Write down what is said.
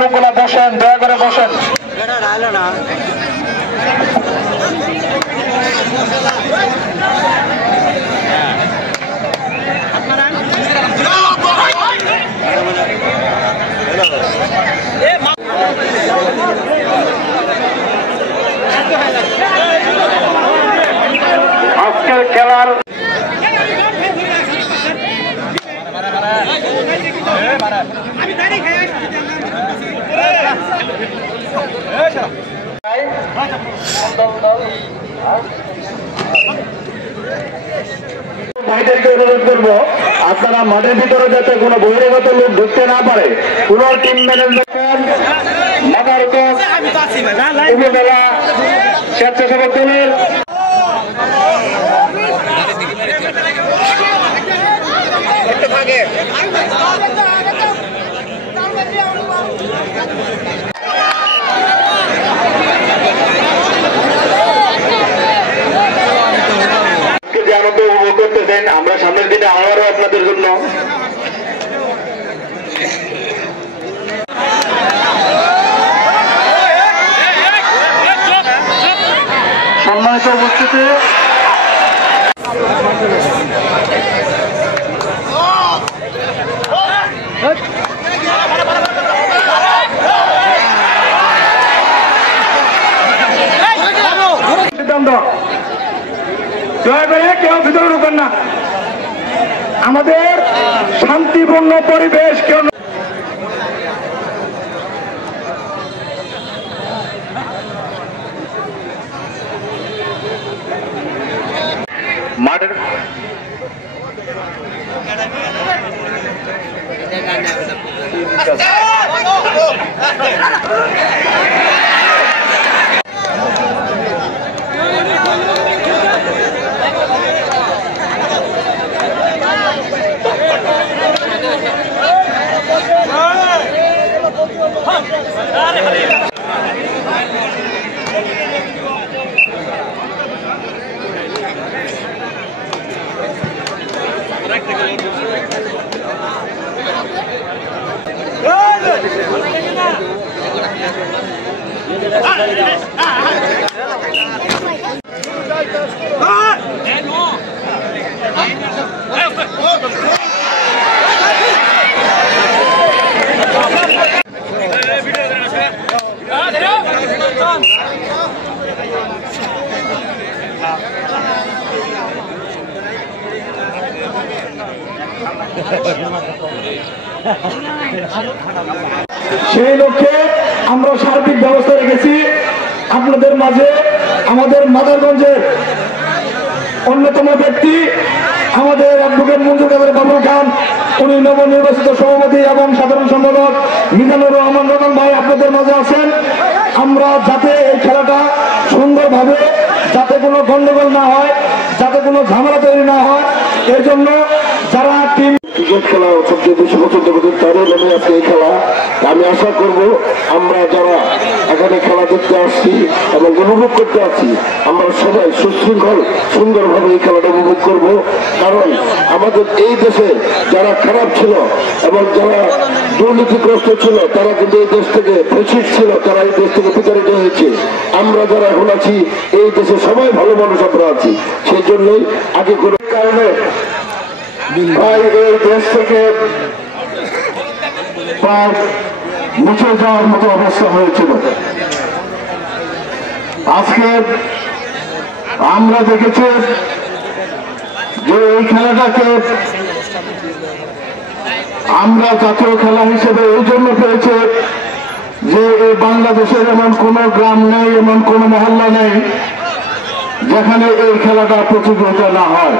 লোকগুলা বসেন, দয়া করে বসেন। আজকের খেলার ভাইদেরকে অনুরোধ করবো আপনারা মাঠের ভিতরে যাতে কোনো বহিরাগত লোক ঢুকতে না পারে। কোন টিম ম্যানেজমেন্ট উপজেলা স্বেচ্ছাসেবক দলের যে আনন্দ উপভোগ করতেছেন, আমরা সামনের দিনে আবারও আপনাদের জন্য সম্মানিত উপস্থিতি সিদ্ধান্ত দয়া করে কেউ ভিতরে ঢুকেন না। আমাদের শান্তিপূর্ণ পরিবেশ কেউ মাঠের সেই লক্ষ্যে আমরা সার্বিক ব্যবস্থা রেখেছি। আপনাদের মাঝে আমাদের মাদারগঞ্জের অন্যতম ব্যক্তি আমাদের অ্যাডভোকেট মঞ্জুর কাদের বাবুল খান, উনি নবনির্বাচিত সভাপতি এবং সাধারণ সম্পাদক মিজানুর রহমান রতন ভাই আপনাদের মাঝে আছেন। আমরা যাতে এই খেলাটা সুন্দরভাবে, যাতে কোনো গন্ডগোল না হয়, যাতে কোনো ঝামেলা তৈরি না হয়, এর জন্য যারা টিম ক্রিকেট খেলা সবচেয়ে বেশি পছন্দ করি তাদের নামে আজকে এই খেলা। আমি আশা করব আমরা যারা এখানে খেলা দেখতে আসছি এবং উপভোগ করতে আসছি, আমরা সবাই সুশৃঙ্খল সুন্দরভাবে এই খেলাটা উপভোগ করব। কারণ আমাদের এই দেশে যারা খারাপ ছিল এবং যারা দুর্নীতিগ্রস্ত ছিল তারা কিন্তু এই দেশ থেকে ফ্যাসিস্ট ছিল, তারা এই দেশ থেকে বিতাড়িত হয়েছে। আমরা যারা এখন আছি এই দেশে সবাই ভালো মানুষ আমরা আছি, সেই জন্যই আগে কোনো কারণে ভাই এই দেশ থেকে প্রায় মুছে যাওয়ার মতো অবস্থা হয়েছিল। আজকে আমরা দেখেছি যে এই খেলাটাকে আমরা জাতীয় খেলা হিসেবে এই জন্য পেয়েছে যে এই বাংলাদেশের এমন কোন গ্রাম নেই, এমন কোন মহল্লা নেই যেখানে এই খেলাটা প্রতিযোগিতা না হয়।